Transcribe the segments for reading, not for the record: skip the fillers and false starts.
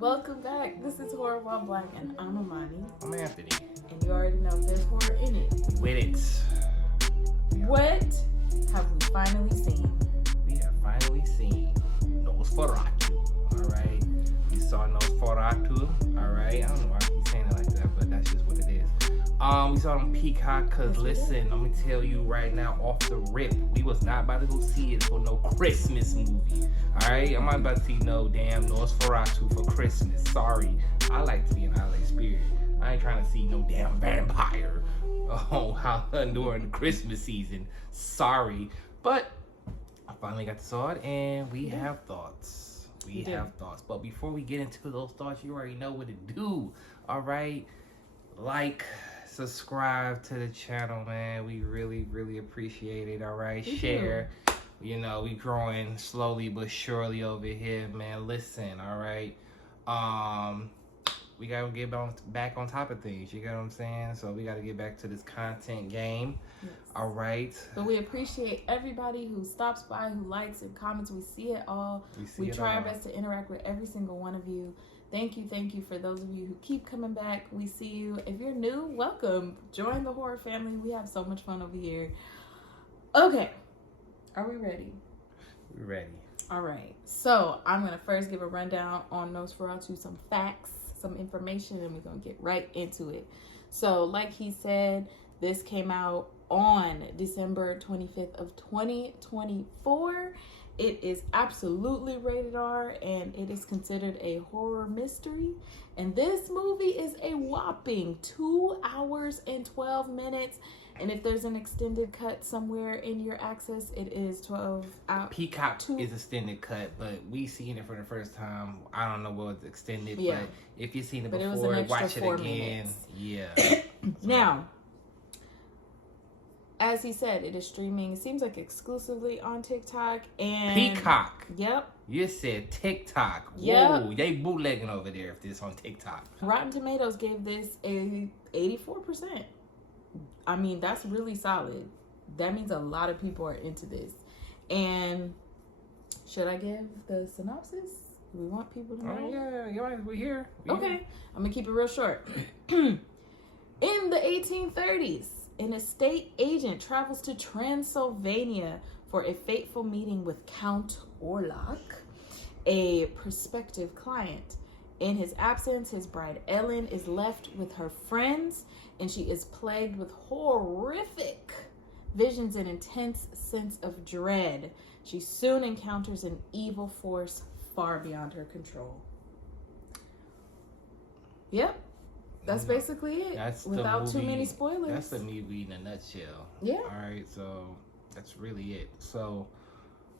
Welcome back. This is Horror While Black, and I'm Amani. I'm Anthony. And you already know there's horror in it. With it. What have we finally seen? We have finally seen NOSFERATU. Alright. We saw NOSFERATU. Alright. I don't know why I keep saying it like that, but that's just what it is. We saw it on Peacock because listen, I'm gonna tell you right now off the rip, we was not about to go see it for no Christmas movie. Alright? I'm not about to see no damn NOSFERATU for Christmas. Sorry. I like to be an holiday spirit. I ain't trying to see no damn vampire during the Christmas season. Sorry. But I finally got to saw it and we have thoughts. We have thoughts. But before we get into those thoughts, you already know what to do. Alright? Like, subscribe to the channel, man. We really appreciate it. Alright? Share. You know, we growing slowly but surely over here, man. Listen, alright? We gotta get back on top of things, you know what I'm saying? So we gotta get back to this content game. Yes. Alright. But we appreciate everybody who stops by, who likes and comments. We see it all. We try our best to interact with every single one of you. Thank you for those of you who keep coming back. We see you. If you're new, welcome. Join the horror family. We have so much fun over here. Okay. Are we ready? We're ready. All right. So I'm going to first give a rundown on NOSFERATU, some facts, some information, and we're going to get right into it. So like he said, this came out on December 25th of 2024. It is absolutely rated R, and it is considered a horror mystery. And this movie is a whopping 2 hours and 12 minutes. And if there's an extended cut somewhere in your access, it is 12 hours. Peacock is extended cut, but we seen it for the first time. I don't know what was extended, but if you've seen it before, watch it again. Yeah. Now, as he said, it is streaming, it seems like exclusively on TikTok and Peacock. Yep. You said TikTok. Yep. Whoa, they bootlegging over there if this on TikTok. Rotten Tomatoes gave this a 84%. I mean, that's really solid. That means a lot of people are into this. And should I give the synopsis? We want people to know. Oh, yeah, we're here. Okay, I'm gonna keep it real short. In the 1830s, an estate agent travels to Transylvania for a fateful meeting with Count Orlok, a prospective client. In his absence, his bride Ellen is left with her friends, and she is plagued with horrific visions and intense sense of dread. She soon encounters an evil force far beyond her control. Yep. That's basically it. That's without too many spoilers. That's the movie in a nutshell. Yeah. All right, so that's really it. So,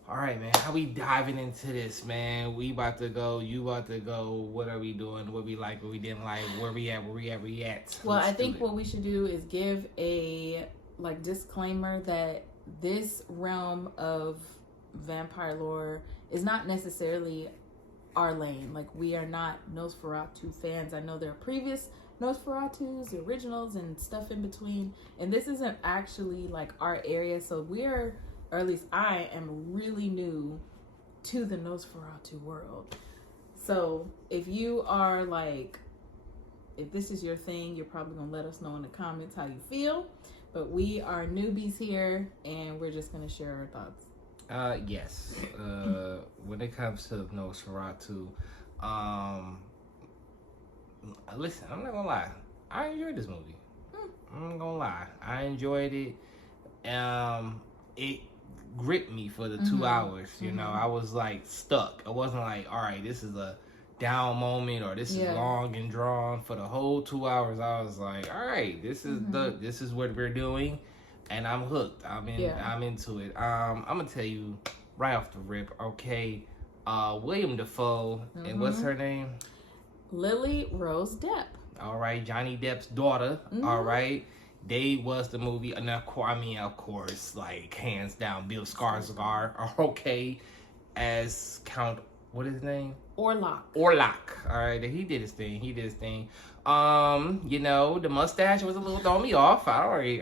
all right, man. How we diving into this, man? We about to go. You about to go. What are we doing? What we like? What we didn't like? Where we at? Well, I think what we should do is give a disclaimer that this realm of vampire lore is not necessarily our lane. Like, we are not NOSFERATU fans. I know there are previous NOSFERATUs, the originals, and stuff in between, and this isn't actually like our area. So we're, or at least I am, really new to the NOSFERATU world. So if you are like, if this is your thing, you're probably gonna let us know in the comments how you feel. But we are newbies here, and we're just gonna share our thoughts. Yes. When it comes to NOSFERATU, listen, I'm not gonna lie. I enjoyed this movie. I'm not gonna lie. I enjoyed it. It gripped me for the 2 hours. You know, I was like stuck. I wasn't like, all right, this is a down moment or this is long and drawn. For the whole 2 hours, I was like, all right, this is what we're doing. And I'm hooked. I'm into it. I'm gonna tell you right off the rip, okay. William Dafoe and what's her name? Lily Rose Depp. All right, Johnny Depp's daughter. All right, they was the movie. And of course, like hands down, Bill Skarsgård. Okay, as Count. What is his name? Orlok. All right, he did his thing. You know, the mustache was a little throwing me off. All right.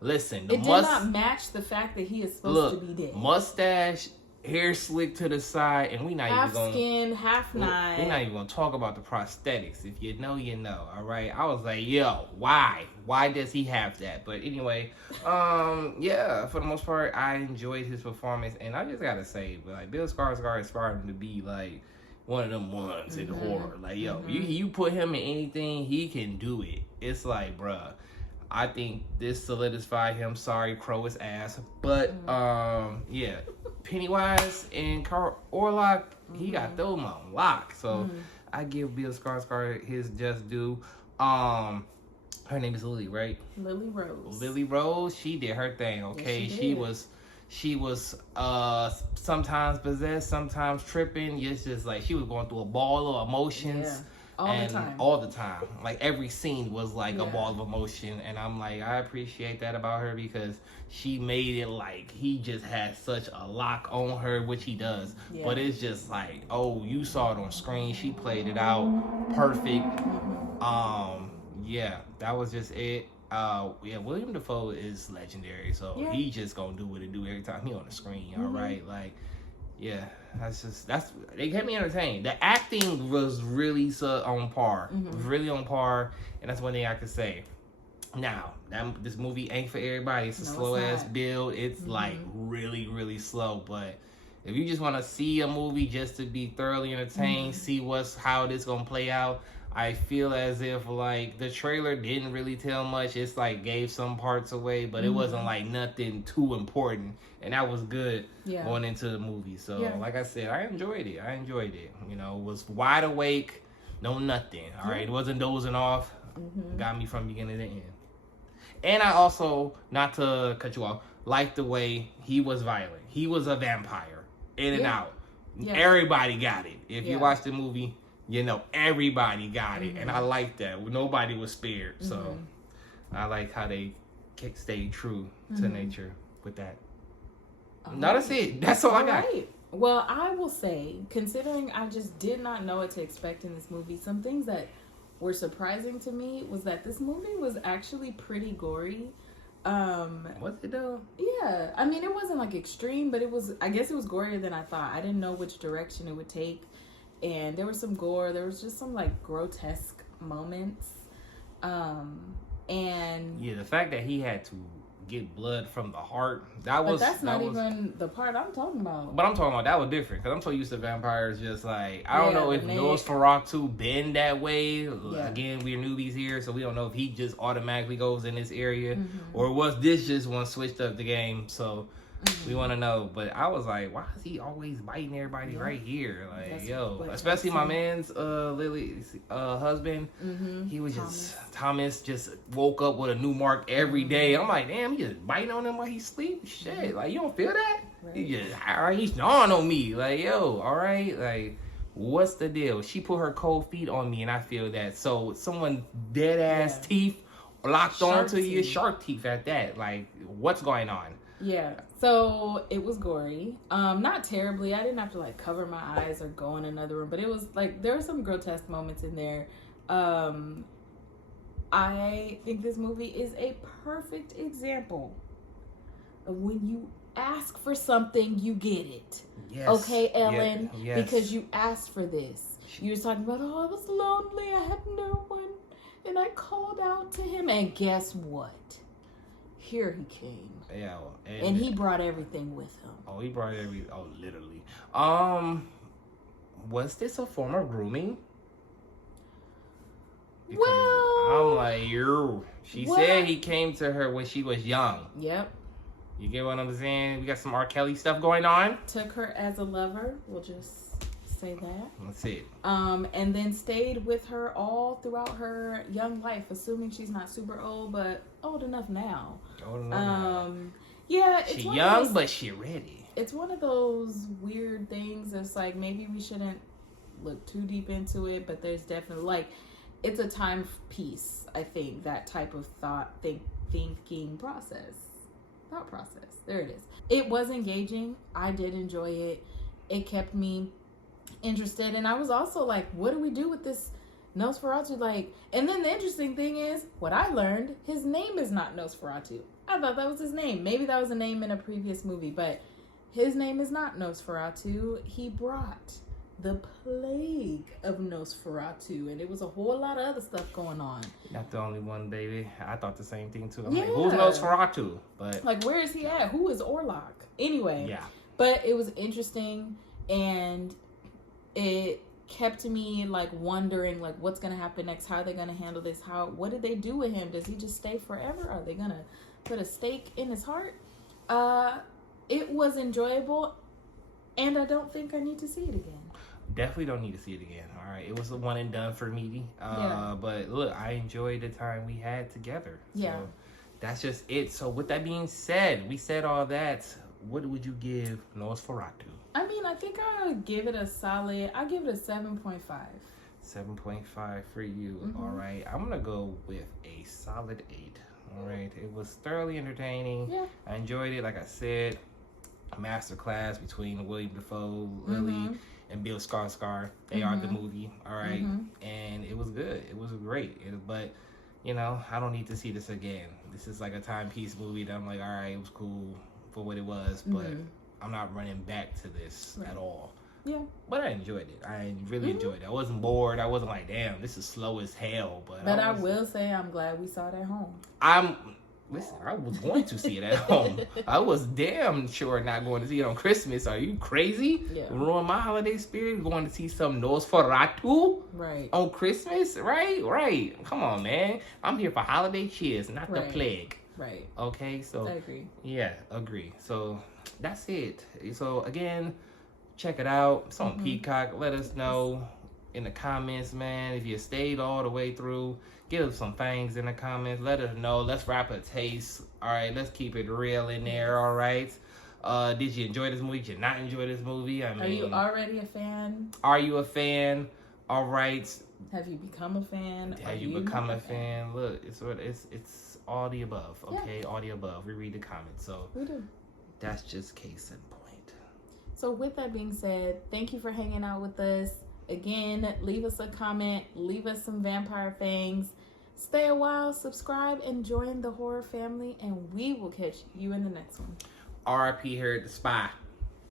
Listen, it did not match the fact that he is supposed to be dead. Mustache hair slick to the side, and we not half even going skin, half not. We're not even gonna talk about the prosthetics. If you know, you know. All right. I was like, yo, why? Why does he have that? But anyway, yeah. For the most part, I enjoyed his performance, and I just gotta say, like, Bill Skarsgård is starting to be like one of them ones in horror. Like, yo, you put him in anything, he can do it. It's like, bruh. I think this solidified him. Sorry, Crow is ass. But, yeah. Pennywise and Carl Orlock, he got them on lock. So, I give Bill Skarsgård his just due. Her name is Lily, right? Lily Rose. Lily Rose, she did her thing, okay? Yes, she was sometimes possessed, sometimes tripping. It's just like she was going through a ball of emotions. Yeah. All the time. Like every scene was like a ball of emotion. And I'm like, I appreciate that about her because she made it like he just had such a lock on her, which he does. Yeah. But it's just like, oh, you saw it on screen. She played it out perfect. Yeah, that was just it. Yeah, William Dafoe is legendary. So he just gonna do what it do every time he on the screen. All right, like. Yeah, they kept me entertained. The acting was really on par, really on par, and that's one thing I could say. Now, this movie ain't for everybody. It's a slow ass build. It's like really, really slow. But if you just want to see a movie just to be thoroughly entertained, see how this gonna play out, I feel as if like the trailer didn't really tell much. It's like gave some parts away, but it wasn't like nothing too important, and that was good going into the movie. So like I said, I enjoyed it. You know, was wide awake, no nothing. All right, it wasn't dozing off. Got me from beginning to end. And I also, not to cut you off, liked the way he was violent. He was a vampire, in and out. Everybody got it. If you watch the movie. You know, everybody got it, and I like that. Nobody was spared, so I like how they stayed true to nature with that. No, that's it. That's all I got. Right. Well, I will say, considering I just did not know what to expect in this movie, some things that were surprising to me was that this movie was actually pretty gory. What's it though? Yeah, I mean, it wasn't like extreme, but I guess it was gorier than I thought. I didn't know which direction it would take. And there was some gore. There was just some like grotesque moments. And yeah, the fact that he had to get blood from the heart, that's not even the part I'm talking about. But I'm talking about that was different because I'm so used to vampires. Just like I don't know if NOSFERATU been that way. Yeah. Again, we're newbies here, so we don't know if he just automatically goes in this area or was this just one switched up the game. So. We want to know, but I was like, why is he always biting everybody right here? Like, especially my man's Lily's husband. He was Thomas just woke up with a new mark every day. I'm like, damn, he just biting on him while he sleep. Shit, like you don't feel that? Right. He's gnawing on me. Like, yo, all right, like. What's the deal? She put her cold feet on me, and I feel that. So someone dead ass teeth locked onto your shark teeth at that. Like, what's going on? Yeah, so it was gory. Not terribly. I didn't have to like cover my eyes or go in another room, but it was like there were some grotesque moments in there. I think this movie is a perfect example of when you ask for something, you get it. Yes. Okay, Ellen? Yes. Because you asked for this. You were talking about, I was lonely, I had no one, and I called out to him, and guess what? Here he came. Yeah, and he brought everything with him. Oh, he brought literally. Was this a form of grooming? Because I'm like, she said he came to her when she was young. Yep. You get what I'm saying? We got some R. Kelly stuff going on. Took her as a lover. We'll just say that. That's it. And then stayed with her all throughout her young life, assuming she's not super old, but old enough now. Yeah, it's she young, but she ready. It's one of those weird things. It's like maybe we shouldn't look too deep into it, but there's definitely like it's a time piece. I think that type of thought process. There it is. It was engaging. I did enjoy it. It kept me interested, and I was also like, what do we do with this NOSFERATU? Like, and then the interesting thing is, what I learned, his name is not NOSFERATU. I thought that was his name. Maybe that was a name in a previous movie, but his name is not Nosferatu. He brought the plague of Nosferatu, and it was a whole lot of other stuff going on. Not the only one, baby. I thought the same thing too. I'm Yeah. like, who's Nosferatu? But like, where is he at? Who is Orlok? Anyway, yeah. But it was interesting, and it kept me like wondering, like, what's gonna happen next? How are they gonna handle this? What did they do with him? Does he just stay forever? Are they gonna put a stake in his heart? It was enjoyable, and I don't think I need to see it again. Definitely don't need to see it again. All right, it was a one and done for me. But look, I enjoyed the time we had together. So that's just it. So with that being said, we said all that. What would you give Nosferatu? I mean, I think I would give it a solid. I give it a 7.5. 7.5 for you. All right, I'm gonna go with a solid 8. All right, it was thoroughly entertaining. Yeah, I enjoyed it. Like I said, a masterclass between William Dafoe, Lily, and Bill Skarsgård. They are the movie. All right, and it was good. It was great. But you know, I don't need to see this again. This is like a timepiece movie that I'm like, all right, it was cool for what it was, but I'm not running back to this at all. Yeah. But I enjoyed it. I really enjoyed it. I wasn't bored. I wasn't like, damn, this is slow as hell. But I will say I'm glad we saw it at home. Listen, I was going to see it at home. I was damn sure not going to see it on Christmas. Are you crazy? Yeah. Ruin my holiday spirit going to see some Nosferatu right on Christmas? Right. Come on, man. I'm here for holiday cheers, not the plague. Right. Okay, so I agree. Yeah, agree. So that's it. So again, check it out. It's on Peacock. Let us know in the comments, man. If you stayed all the way through, give us some things in the comments. Let us know. Let's wrap a taste. All right, let's keep it real in there. All right. Did you enjoy this movie? Did you not enjoy this movie? I mean, are you already a fan? Are you a fan? All right. Have you become a fan? Have you become a fan? Look, it's all the above. Okay, all the above. We read the comments, so we do. That's just case in point. So with that being said, thank you for hanging out with us. Again, leave us a comment, leave us some vampire things. Stay a while, subscribe, and join the horror family, and we will catch you in the next one. R.I.P. Harriet the Spy.